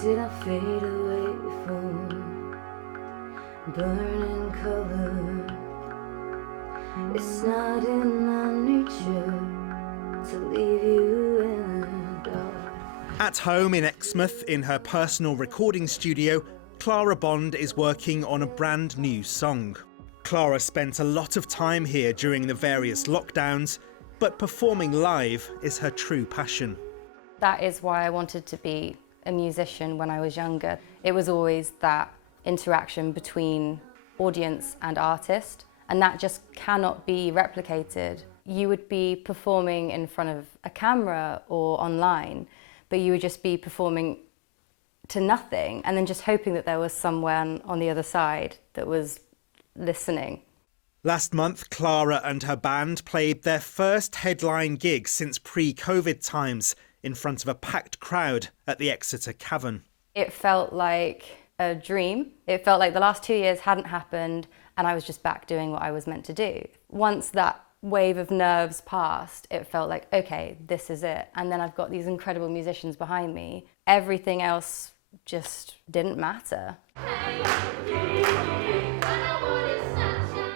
Did I fade away from burning color? It's not in my nature to leave you in the dark. At home in Exmouth, in her personal recording studio, Clara Bond is working on a brand new song. Clara spent a lot of time here during the various lockdowns, but performing live is her true passion. That is why I wanted to be a musician when I was younger. It was always that interaction between audience and artist, and that just cannot be replicated. You would be performing in front of a camera or online, but you would just be performing to nothing and then just hoping that there was someone on the other side that was listening. Last month, Clara and her band played their first headline gig since pre-COVID times in front of a packed crowd at the Exeter Cavern. It felt like a dream. It felt like the last 2 years hadn't happened and I was just back doing what I was meant to do. Once that wave of nerves passed, it felt like, okay, this is it. And then I've got these incredible musicians behind me. Everything else just didn't matter.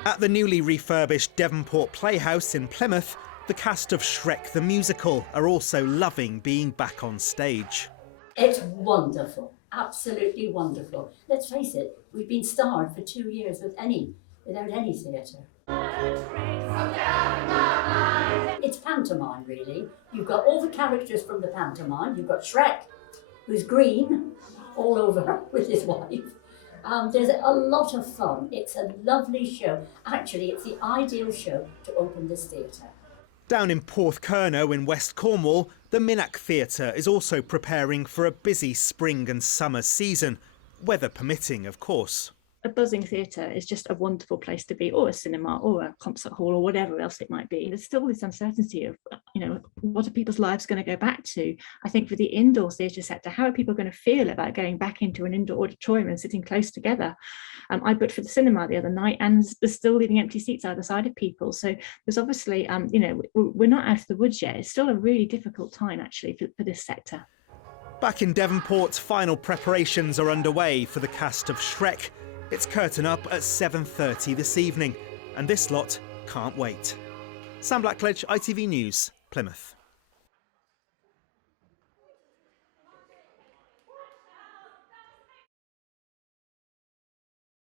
At the newly refurbished Devonport Playhouse in Plymouth, the cast of Shrek the Musical are also loving being back on stage. It's wonderful, absolutely wonderful. Let's face it, we've been starved for 2 years without any theatre. It's pantomime, really. You've got all the characters from the pantomime. You've got Shrek, who's green all over with his wife. There's a lot of fun. It's a lovely show. Actually, it's the ideal show to open this theatre. Down in Porthcurno in West Cornwall, the Minack Theatre is also preparing for a busy spring and summer season, weather permitting, of course. A buzzing theatre is just a wonderful place to be, or a cinema, or a concert hall, or whatever else it might be. There's still this uncertainty of, what are people's lives going to go back to? I think for the indoor theatre sector, how are people going to feel about going back into an indoor auditorium and sitting close together? I booked for the cinema the other night, and there's still leaving empty seats either side of people. So there's obviously, we're not out of the woods yet. It's still a really difficult time, actually, for this sector. Back in Devonport, final preparations are underway for the cast of Shrek. It's curtain up at 7:30 this evening, and this lot can't wait. Sam Blackledge, ITV News, Plymouth.